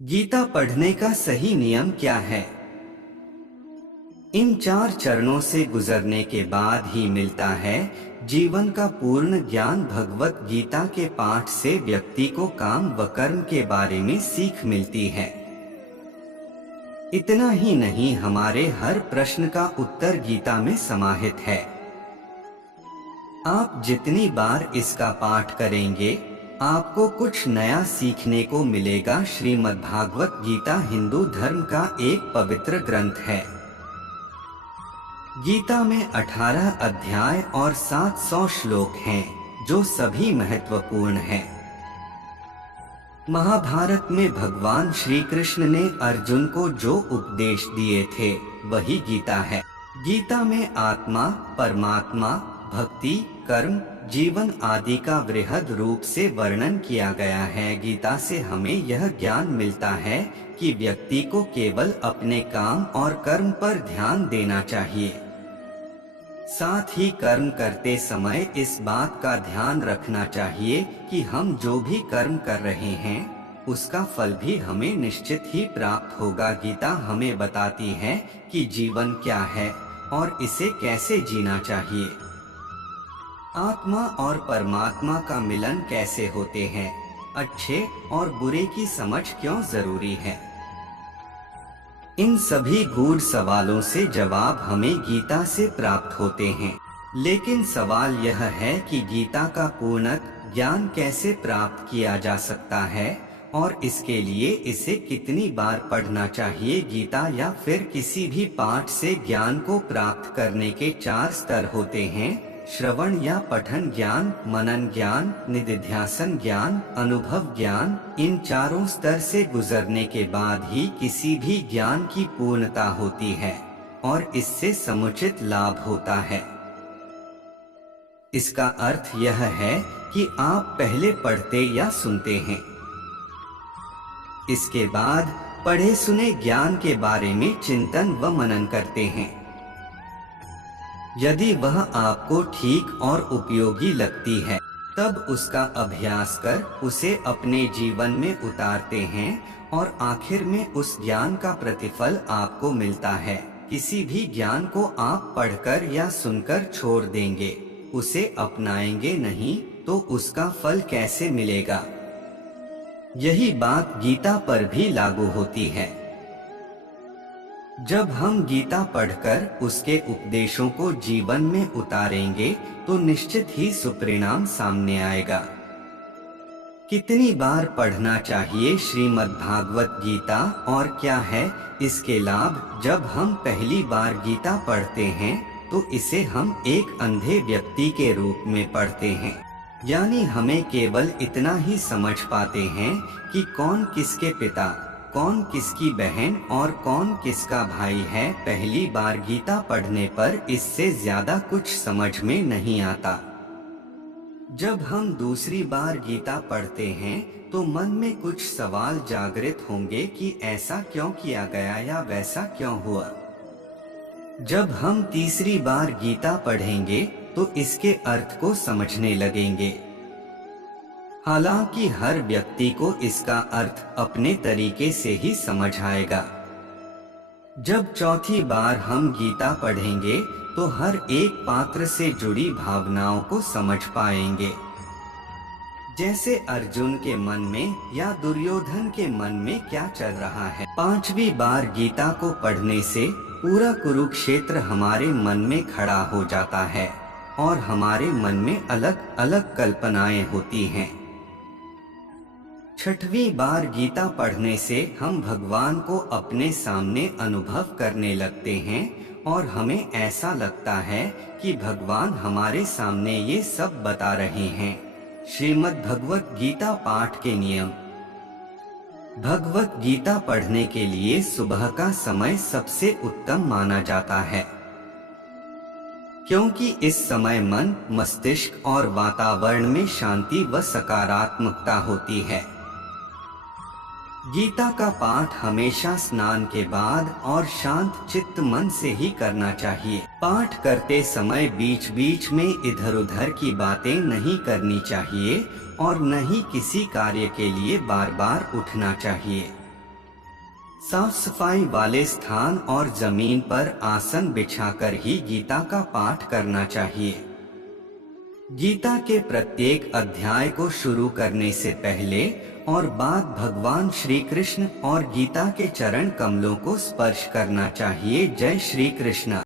गीता पढ़ने का सही नियम क्या है? इन 4 चरणों से गुजरने के बाद ही मिलता है जीवन का पूर्ण ज्ञान। भगवत गीता के पाठ से व्यक्ति को काम व कर्म के बारे में सीख मिलती है। इतना ही नहीं, हमारे हर प्रश्न का उत्तर गीता में समाहित है। आप जितनी बार इसका पाठ करेंगे, आपको कुछ नया सीखने को मिलेगा। श्रीमद्भागवत गीता हिंदू धर्म का एक पवित्र ग्रंथ है। गीता में 18 अध्याय और 700 श्लोक हैं, जो सभी महत्वपूर्ण हैं। महाभारत में भगवान श्री कृष्ण ने अर्जुन को जो उपदेश दिए थे, वही गीता है। गीता में आत्मा, परमात्मा, भक्ति, कर्म, जीवन आदि का वृहद रूप से वर्णन किया गया है। गीता से हमें यह ज्ञान मिलता है कि व्यक्ति को केवल अपने काम और कर्म पर ध्यान देना चाहिए। साथ ही कर्म करते समय इस बात का ध्यान रखना चाहिए कि हम जो भी कर्म कर रहे हैं, उसका फल भी हमें निश्चित ही प्राप्त होगा। गीता हमें बताती है कि जीवन क्या है और इसे कैसे जीना चाहिए। आत्मा और परमात्मा का मिलन कैसे होते हैं, अच्छे और बुरे की समझ क्यों जरूरी है। इन सभी गूढ़ सवालों से जवाब हमें गीता से प्राप्त होते हैं। लेकिन सवाल यह है कि गीता का पूर्णत ज्ञान कैसे प्राप्त किया जा सकता है और इसके लिए इसे कितनी बार पढ़ना चाहिए। गीता या फिर किसी भी पाठ से ज्ञान को प्राप्त करने के 4 स्तर होते हैं: श्रवण या पठन ज्ञान, मनन ज्ञान, निधिध्यासन ज्ञान, अनुभव ज्ञान। इन चारों स्तर से गुजरने के बाद ही किसी भी ज्ञान की पूर्णता होती है और इससे समुचित लाभ होता है। इसका अर्थ यह है कि आप पहले पढ़ते या सुनते हैं, इसके बाद पढ़े सुने ज्ञान के बारे में चिंतन व मनन करते हैं। यदि वह आपको ठीक और उपयोगी लगती है, तब उसका अभ्यास कर उसे अपने जीवन में उतारते हैं और आखिर में उस ज्ञान का प्रतिफल आपको मिलता है। किसी भी ज्ञान को आप पढ़कर या सुनकर छोड़ देंगे, उसे अपनाएंगे नहीं, तो उसका फल कैसे मिलेगा। यही बात गीता पर भी लागू होती है। जब हम गीता पढ़कर उसके उपदेशों को जीवन में उतारेंगे, तो निश्चित ही सुपरिणाम सामने आएगा। कितनी बार पढ़ना चाहिए श्रीमद्भागवत गीता और क्या है इसके लाभ? जब हम पहली बार गीता पढ़ते हैं, तो इसे हम एक अंधे व्यक्ति के रूप में पढ़ते हैं। यानी हमें केवल इतना ही समझ पाते हैं कि कौन किसके पिता, कौन किसकी बहन और कौन किसका भाई है। पहली बार गीता पढ़ने पर इससे ज्यादा कुछ समझ में नहीं आता। जब हम दूसरी बार गीता पढ़ते हैं, तो मन में कुछ सवाल जागृत होंगे कि ऐसा क्यों किया गया या वैसा क्यों हुआ। जब हम तीसरी बार गीता पढ़ेंगे, तो इसके अर्थ को समझने लगेंगे। हालांकि हर व्यक्ति को इसका अर्थ अपने तरीके से ही समझ आएगा। जब चौथी बार हम गीता पढ़ेंगे, तो हर एक पात्र से जुड़ी भावनाओं को समझ पाएंगे। जैसे अर्जुन के मन में या दुर्योधन के मन में क्या चल रहा है। 5वीं बार गीता को पढ़ने से पूरा कुरुक्षेत्र हमारे मन में खड़ा हो जाता है और हमारे मन में अलग अलग कल्पनाएं होती हैं। 6वीं बार गीता पढ़ने से हम भगवान को अपने सामने अनुभव करने लगते हैं और हमें ऐसा लगता है कि भगवान हमारे सामने ये सब बता रहे हैं। श्रीमद् भगवत गीता पाठ के नियम। भगवत गीता पढ़ने के लिए सुबह का समय सबसे उत्तम माना जाता है, क्योंकि इस समय मन, मस्तिष्क और वातावरण में शांति व सकारात्मकता होती है। गीता का पाठ हमेशा स्नान के बाद और शांत चित्त मन से ही करना चाहिए। पाठ करते समय बीच बीच में इधर उधर की बातें नहीं करनी चाहिए और न ही किसी कार्य के लिए बार बार उठना चाहिए। साफ सफाई वाले स्थान और जमीन पर आसन बिछाकर ही गीता का पाठ करना चाहिए। गीता के प्रत्येक अध्याय को शुरू करने से पहले और बाद भगवान श्री कृष्ण और गीता के चरण कमलों को स्पर्श करना चाहिए। जय श्री कृष्ण।